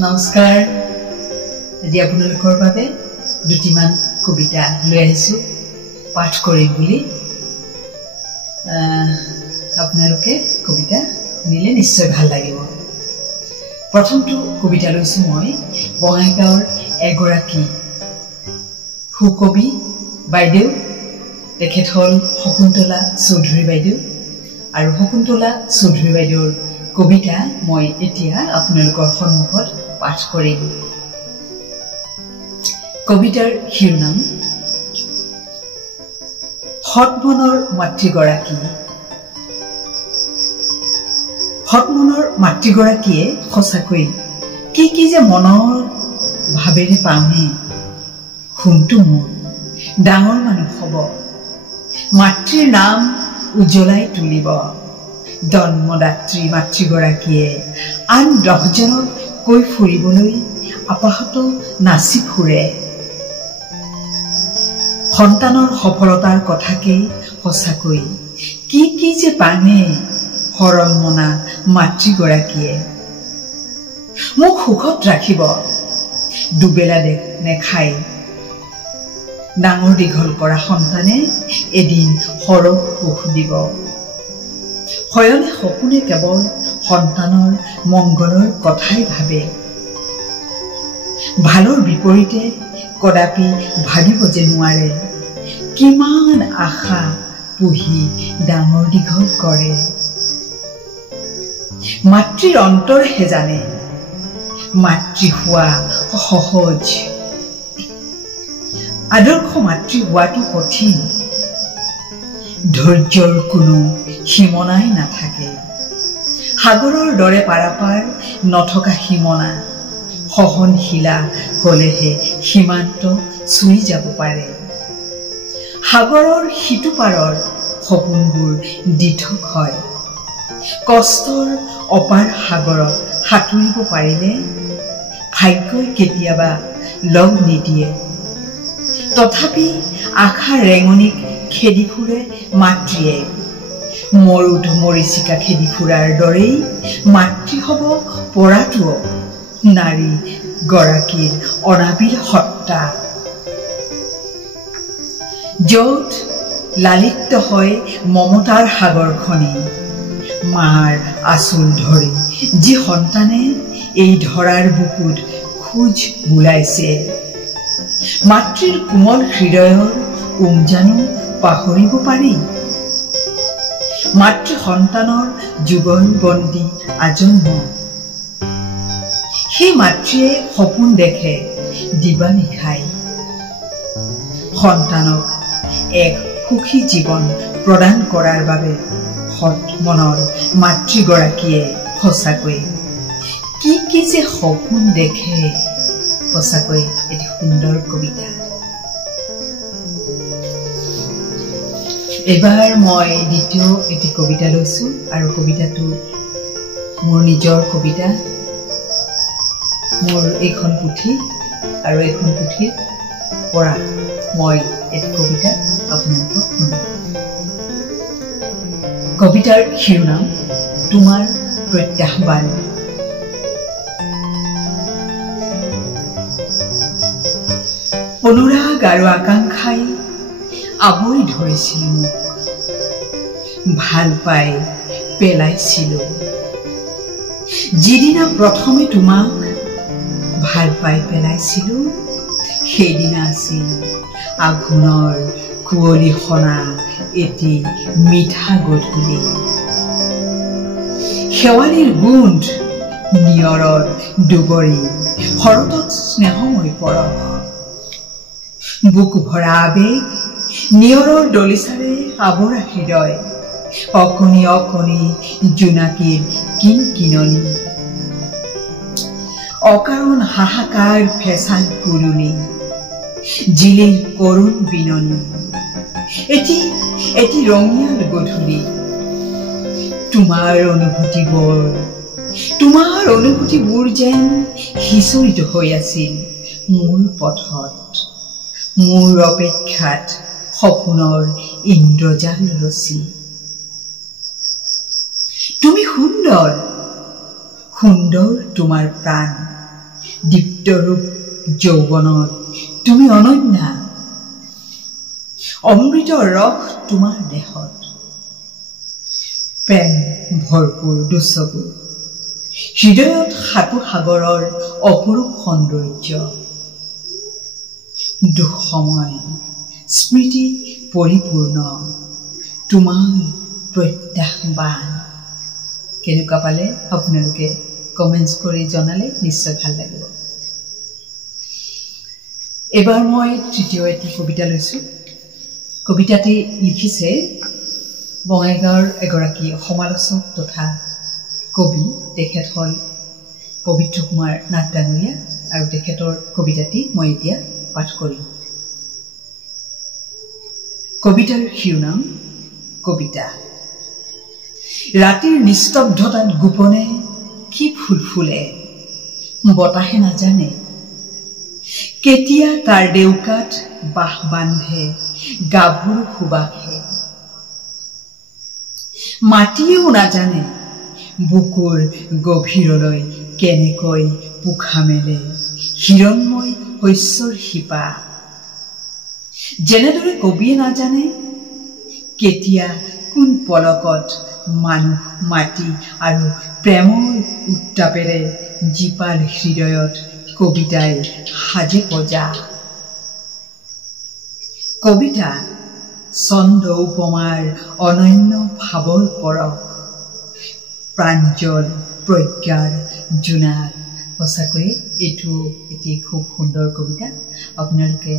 নমস্কাৰ আজি আপোনালোকৰ বাবে দুটিমান কবিতা লৈ আহিছো পাঠ কৰিম বুলি আপোনালোকে কবিতা শুনিলে নিশ্চয় ভাল লাগিব প্ৰথমটো কবিতা লৈছো মই বঙাইগাঁৱৰ এগৰাকী সুকবি বাইদেউ তেখেত হল শকুন্তলা চৌধুৰী বাইদেউ আৰু শকুন্তলা চৌধুৰী বাইদেউৰ কবিতা মই এতিয়া আপোনালোকৰ সন্মুখত পাঠ কৰিম কবিতাৰ শিৰোনাম হতমনৰ মাতৃগৰাকীয়ে সঁচাকৈ কি যে মনৰ ভাবেৰে পাওঁহে শুনটো মোৰ ডাঙৰ মানুহ হ'ব মাতৃৰ নাম উজ্বলাই তুলিব জন্মদাত্ৰী মাতৃগৰাকীয়ে আন 10 জনক কৈ ফুৰিবলৈ আপাহত নাচি ফুৰে সন্তানৰ সফলতাৰ কথাকে সঁচাকৈ কি যে পাঙে হৰণ মনা মাতৃগৰাকীয়ে মোক সুখত ৰাখিব দুবেলা নেখাই ডাঙৰ দীঘল কৰা সন্তানে এদিন সৰহ সুখ দিব হয়নে সপোনে কেৱল সন্তানৰ মংগলৰ কথাই ভাবে ভালৰ বিপৰীতে কদাপি ভাবিব যে নোৱাৰে কিমান আশা পুহি ডাঙৰ দীঘল কৰে মাতৃৰ অন্তৰহে জানে মাতৃ হোৱা সহজ আদৰ্শ মাতৃ হোৱাটো কঠিন ধৈৰ্যৰ কোনো সীমনাই নাথাকে সাগৰৰ দৰে পাৰাপাৰ নথকা সীমনা সহনশীলা হলেহে সীমান্ত চুই যাব পাৰে সাগৰৰ সিটো পাৰৰ সপোনবোৰ দিঠক হয় কষ্টৰ অপাৰ সাগৰত সাঁতুৰিব পাৰিলে ভাগ্যই কেতিয়াবা লগ নিদিয়ে তথাপি আশা ৰেঙনিক খেদি ফুৰে মাতৃয়ে মৰুত মৰিচিকা খেদি ফুৰাৰ দৰেই মাতৃ হ'ব পৰাটোও নাৰী গৰাকীৰ অনাবিল সত্তা য'ত লালিত হয় মমতাৰ সাগৰখনি মাৰ আঁচল ধৰি যি সন্তানে এই ধৰাৰ বুকুত খোজ বুলাইছে মাতৃৰ কোমল হৃদয়ৰ জানো পাহৰিব পাৰি মাতৃ সন্তানৰ যুগল বন্দী আজন্ম সেই মাতৃয়ে সপোন দেখে দিবা নিশাই সন্তানক এক সুখী জীৱন প্ৰদান কৰাৰ বাবে সৎ মনৰ মাতৃগৰাকীয়ে সঁচাকৈ কি যে সপোন দেখে সঁচাকৈ এটি সুন্দৰ কবিতা এবাৰ মই দ্বিতীয় এটি কবিতা লৈছো আৰু কবিতাটো মোৰ নিজৰ কবিতা মোৰ এইখন পুথি আৰু এইখন পুথিৰ পৰা মই এটি কবিতা আপোনালোকক শুনাম কবিতাৰ শিৰোনাম তোমাৰ প্ৰত্যাহ্বান অনুৰাগ আৰু আকাংক্ষাই আৱৰি ধৰিছিল মোক ভাল পাই পেলাইছিলো যিদিনা প্ৰথমে তোমাক ভাল পাই পেলাইছিলো সেইদিনা আছিল আঘোণৰ কুঁৱলী সনা এটি মিঠা গধূলি শেৱালিৰ গোন্ধ নিয়ৰৰ দুবৰি শৰতত স্নেহময় পৰশ বুক ভৰা আবেগ নিয়ৰৰ দলিচাৰে আৱৰা হৃদয় অকণি অকণি জোনাকীৰ কিনকিননি অকাৰণ হাহাকাৰ ফেঁচান কুৰুলি জিলিৰ কৰুণ বিননি এটি ৰঙিয়াল গধূলি তোমাৰ অনুভূতিবোৰ যেন সিঁচৰিত হৈ আছিল মোৰ পথত মোৰ অপেক্ষাত সপোনৰ ইন্দ্ৰজাল ৰচি তুমি সুন্দৰ সুন্দৰ তোমাৰ প্ৰাণ দীপ্তৰূপ যৌৱনত তুমি অনন্যা অমৃত ৰস তোমাৰ দেহত প্ৰেম ভৰপূৰ দুচকু হৃদয়ত সাগৰৰ অপৰূপ সৌন্দৰ্য দুঃসময় স্মৃতি পৰিপূৰ্ণ তোমাৰ প্ৰত্যাহ্বান কেনেকুৱা পালে আপোনালোকে কমেন্টছ কৰি জনালে নিশ্চয় ভাল লাগিব এবাৰ মই তৃতীয় এটি কবিতা লৈছো কবিতাটি লিখিছে বঙাইগাঁৱৰ এগৰাকী সমালোচক তথা কবি তেখেত হল পবিত্ৰ কুমাৰ নাথ ডাঙৰীয়া আৰু তেখেতৰ কবিতাটি মই এতিয়া পাঠ কৰিম কবিতাৰ শিৰোনাম কবিতা ৰাতিৰ নিস্তব্ধতাত গোপনে কি ফুল ফুলে বতাহে নাজানে কেতিয়া তাৰ দেউকাত বাহ বান্ধে গাভৰু সুবাসে মাটিয়েও নাজানে বুকুৰ গভীৰলৈ কেনেকৈ পোখা মেলে হিৰণময় শস্যৰ শিপা যেনেদৰে কবিয়ে নাজানে কেতিয়া কোন পলকত মানুহ মাটি আৰু প্ৰেমৰ উত্তাপেৰে জীপাল হৃদয়ত কবিতাই সাজে পজা কবিতা ছন্দ উপমাৰ অনন্য ভাৱৰ পৰশ প্ৰাঞ্জল প্ৰজ্ঞাৰ জোনাক সঁচাকৈয়ে এইটো এটি খুব সুন্দৰ কবিতা আপোনালোকে